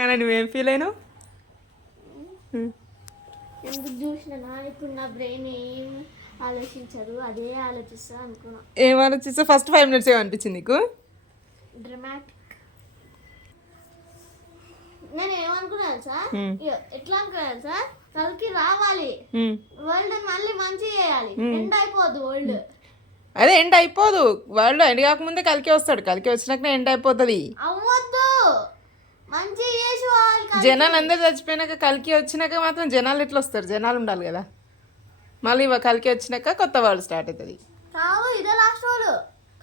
కానీ నువ్వేం ఫీల్ అయినావు? ఎందుకు చూసినా ఇప్పుడు నా బ్రెయిన్ ఏం ఆలోచించరు అదే ఆలోచిస్తా అనుకున్నా. ఏం ఆలోచిస్తే? ఫస్ట్ ఫైవ్ మినిట్స్ ఏమనిపించింది నీకు? డ్రమాటిక్ నేను ఏమనుకున్నాను సార్. ఎట్లా అనుకున్నాను సార్ కలికి రావాలి. వరల్డ్ మళ్ళీ మంచి చేయాలి. ఎండ్ అయిపోద్దు వరల్డ్ అదే ఎండ్ అయిపోదు. వాళ్ళు ఎండ్ కాకముందే కలికి వస్తాడు. కలికి వచ్చినాక ఎండ్ అయిపోతుంది. అవ్వద్దు. జనాలు అందరు చచ్చిపోయినాక కలికి వచ్చినాక మాత్రం జనాలు ఎట్లా వస్తారు? జనాలు ఉండాలి కదా. మళ్ళీ ఇవ కలికి వచ్చినాక కొత్త వాళ్ళు స్టార్ట్ అవుతుంది. కాదు ఇదే లాస్ట్ వాళ్ళు.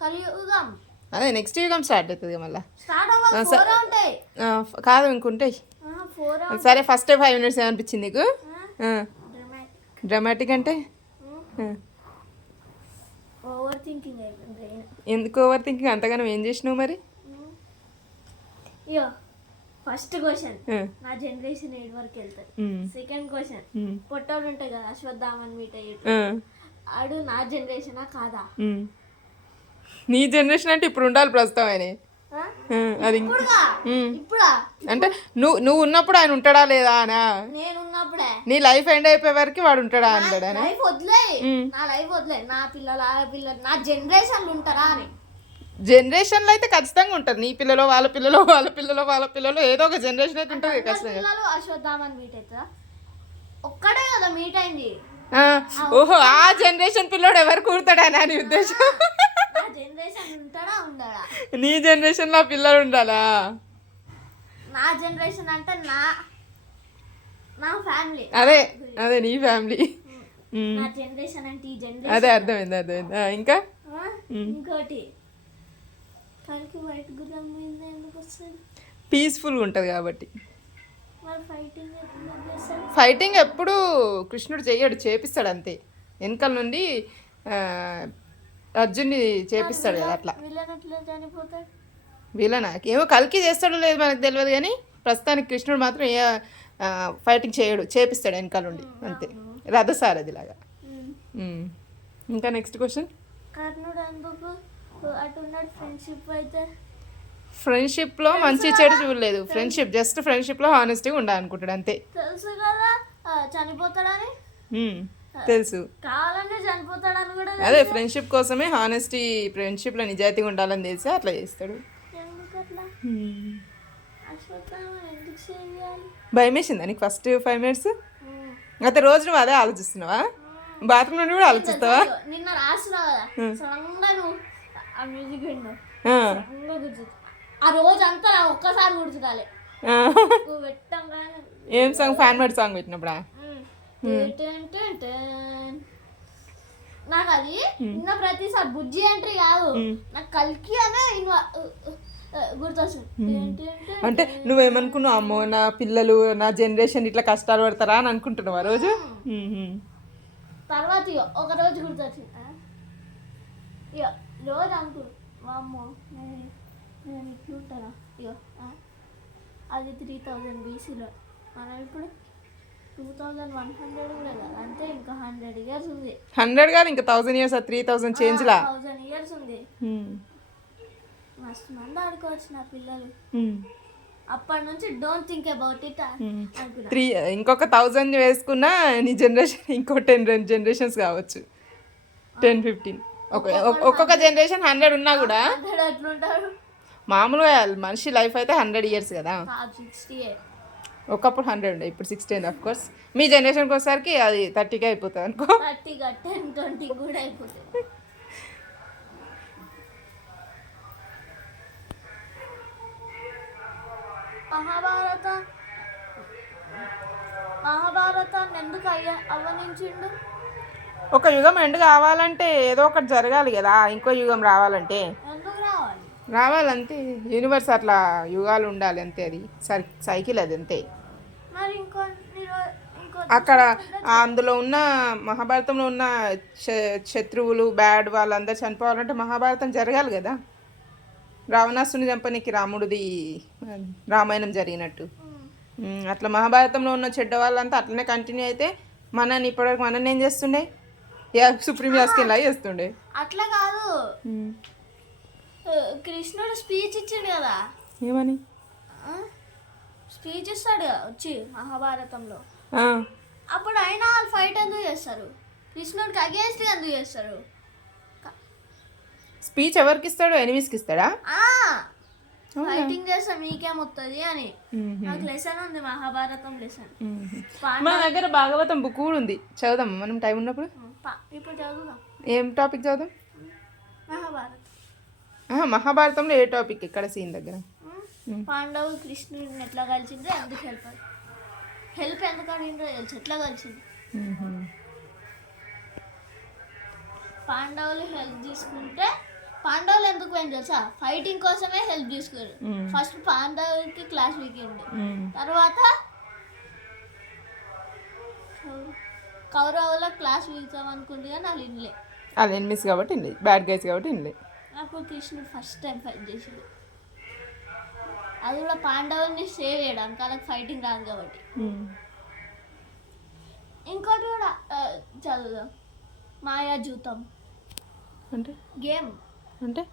కలియుగం. అదే నెక్స్ట్ యుగం స్టార్ట్ అవుతుంది మళ్ళీ. కాదు ఇంకుంటాయి సరే ఫస్ట్ ఫైవ్ మినిట్స్ ఏమనిపించింది నీకు? డ్రమాటిక్ అంటే? ఎందుకు ఓవర్ థింకింగ్ అంతగానం ఏం చేసినావు మరి? First question. నా జనరేషన్ ఏడు వరకు వెళ్తారు. Second question. పొట్టోడు ఉంటాయి కదా అశ్వత్థామన్ మీట్ అయ్యేటి ఆ. ఆడు నా జనరేషనా కాదా. నీ జనరేషన్ అంటే ఇప్పుడు ఉండాలి ప్రస్తుతం? ఆ, అది అంటే నువ్వు నువ్వు ఉన్నప్పుడు ఆయన ఉంటాడా లేదా అనా? నేను ఉన్నప్పుడే నీ లైఫ్ ఎండ్ అయిపోయే వరకు వాడు ఉంటాడా అంటాడా. నా లైఫ్ వదిలే నా పిల్లలు ఆ పిల్లలు నా జనరేషన్లు ఉంటారా అని. జనరేషన్లో అయితే ఖచ్చితంగా ఉంటారు నీ పిల్లలు వాళ్ళ పిల్లలు వాళ్ళ పిల్లలు వాళ్ళ పిల్లలు ఏదో ఒక జనరేషన్ అయితే ఉంటుంది ఖచ్చితంగా. పిల్లలు అశ్వత్థామన్ మీట్ అవుతుందా ఒక్కడే కదా మీట్ అయింది. ఓహో ఆ జనరేషన్ పిల్లోడు ఎవరు కూడతాడా అని ఉద్దేశం. నా జనరేషన్ ఆ పిల్లలు ఉండాలా? నా జనరేషన్ అంటే నా నా ఫ్యామిలీ అదే అదే నీ ఫ్యామిలీ నా జనరేషన్ అంటే ఈ జనరేషన్. అదే అర్థమైంది. అర్థమైంది ఇంకా? ఇంకోటి. వైట్ గుర్రం మీద ఎందుకు వస్తుంది? పీస్ఫుల్గా ఉంటుంది కాబట్టి. ఫైటింగ్ ఎప్పుడు కృష్ణుడు చెయ్యడు చేపిస్తాడు అంతే. వెనకాల నుండి అర్జున్ని చేపిస్తాడు కదా అట్లా. విలన్ ఎట్లా చనిపోతాడు? వీళ్ళ ఏమో కలికి చేస్తాడో లేదు మనకు తెలియదు కానీ ప్రస్తుతానికి కృష్ణుడు మాత్రం ఏ ఫైటింగ్ చేయడు చేపిస్తాడు వెనకాల నుండి. అంతే. రథసారథిలాగా. ఇంకా నెక్స్ట్ క్వశ్చన్ అటు ఉన్నాడు ఫ్రెండ్షిప్ అయితే. ఫ్రెండ్షిప్లో మంచి చెడు చూడలేదు. ఫ్రెండ్షిప్ జస్ట్ ఫ్రెండ్షిప్లో హానెస్టీగా ఉండాలనుకుంటాడు అంతే. తెలుసు కదా? చనిపోతాడని? తెలుసు. కావాలంటే చనిపోతాడని కూడా అదే ఫ్రెండ్షిప్ కోసమే హానెస్టీ ఫ్రెండ్షిప్లో నిజాయితీగా ఉండాలని తెలిసి అట్లా చేస్తాడు. భయం వేసిందా నీకు ఫస్ట్ ఫైవ్ మినిట్స్ అయితే రోజు నువ్వు అదే ఆలోచిస్తున్నావా? బాత్రూమ్ నుండి కూడా ఆలోచిస్తావా? నిన్న రాస్తున్నావు కదా? నువ్వు ఆ రోజు అంతా ఒక్కసారి పెట్టంగానే ఏం సాంగ్? ఫ్యాన్ మడ్ సాంగ్ పెట్టినప్పుడా. నాకు అది నిన్న ప్రతిసారి బుజ్జి ఎంట్రీ కాదు. నాకు కల్కి అనే. అంటే నువ్వేమనుకున్నావు అమ్మో నా పిల్లలు నా జనరేషన్ ఇట్లా కష్టాలు పడతారా అని అనుకుంటున్నావు ఆ రోజు. తర్వాత ఒక రోజు గుర్తొచ్చింది. రోజు అనుకుడు వామ్మో నేను నేను ఇట్లా ఉంటానా ఇగో ఆ? అది త్రీ థౌజండ్ బీసీలో మనం ఇప్పుడు టూ థౌజండ్ వన్ హండ్రెడ్ కూడా కదా అంటే ఇంకా హండ్రెడ్ ఇయర్స్ ఉంది. హండ్రెడ్ కాదు ఇంకా థౌసండ్ ఇయర్స్ త్రీ థౌసండ్ చేంజ్లా థౌజండ్ ఇయర్స్ ఉంది. మస్తు మంది ఆడుకోవచ్చు నా పిల్లలు అప్పటి నుంచి don't think about it three ఇంకొక థౌజండ్ వేసుకున్నా నీ జనరేషన్ ఇంకో టెన్ జనరేషన్స్ కావచ్చు. టెన్ ఫిఫ్టీన్ ఒక్కొక్క జనరేషన్ హండ్రెడ్ ఉన్నా కూడా మామూలుగా మనిషి లైఫ్ అయితే హండ్రెడ్ ఇయర్స్ కదా. సిక్స్టీ ఒకప్పుడు హండ్రెడ్ ఉండే ఇప్పుడు సిక్స్టీన్ ఆఫ్ కోర్స్ మీ జనరేషన్కి వచ్చేసరికి అది థర్టీకే అయిపోతుంది అనుకో. మహాభారత. మహాభారతాన్ని ఎందుకు అయ్య అవనించిండు ఒక యుగం ఎండ్ కావాలంటే ఏదో ఒకటి జరగాలి కదా ఇంకో యుగం రావాలంటే. రావాలంతే యూనివర్స్ అట్లా యుగాలు ఉండాలి అంతే అది. సైకిల్ అది అంతే. అక్కడ అందులో ఉన్న మహాభారతంలో ఉన్న శత్రువులు బ్యాడ్ వాళ్ళందరూ చనిపోవాలంటే మహాభారతం జరగాలి కదా. రావణాసుని చంపనీకి రాముడిది రామాయణం జరిగినట్టు. అట్లా మహాభారతంలో ఉన్న చెడ్డ వాళ్ళంతా అట్లనే కంటిన్యూ అయితే మనని ఇప్పటివరకు మనని ఏం చేస్తుండే? సుప్రీం యాస్కిన్ లాగా చేస్తుండే. అట్లా కాదు. కృష్ణుడు స్పీచ్ ఇచ్చిండు కదా. ఏమని? స్పీచ్ ఇస్తాడు వచ్చి మహాభారతంలో. అప్పుడు అయినా వాళ్ళు ఫైట్ ఎందుకు చేస్తారు? కృష్ణుడికి అగేన్స్ట్ ఎందుకు చేస్తారు? స్పీచ్ ఎవరికి ఇస్తాడు? ఎనిమిస్కి ఇస్తాడా? ఫైటింగ్ చేస్తే మీకేమొస్తుంది అని. మ్మ్. నాకు లెసన్ ఉంది మహాభారతం లెసన్. మన దగ్గర భాగవతం బుక్ కూడా ఉంది. చదువుదాం మనం టైం ఉన్నప్పుడు? ఇప్పుడు చదువుదాం. ఏం టాపిక్ మహాభారతం. ఆహా, మహాభారతంలో ఏ టాపిక్ ఎక్కడ సీన్ దగ్గర. పాండవులు కృష్ణుడిని ఎట్లా కలిసిందో? ఎందుకు హెల్ప్ హెల్ప్ ఎందుకు అడిగిందో తెలుసు ఎట్లా కలిసింది. పాండవులు హెల్ప్ తీసుకుంటే పాండవులు ఎందుకు పోయింది తెలుసా? ఫైటింగ్ కోసమే హెల్ప్ తీసుకున్నారు. ఫస్ట్ పాండవులకి క్లాస్ వీకెండ్. తర్వాత కౌరవుల క్లాస్ వీక్తాం అనుకుంది కానీ వాళ్ళు ఇన్లే వాళ్ళు ఎనిమిస్ కాబట్టి ఇన్లే బ్యాడ్ గైస్ కాబట్టి ఇన్లే నాకు కృష్ణుడు ఫస్ట్ టైం ఫైట్ చేసాడు. అది కూడా పాండవుల్ని సేవ్ చేయడానికి వాళ్ళకి ఫైటింగ్ రాదు కాబట్టి. మ్మ్. ఇంకోటి కూడా చదువుదాం. మాయాజూతం. అంటే? గేమ్ అంటే?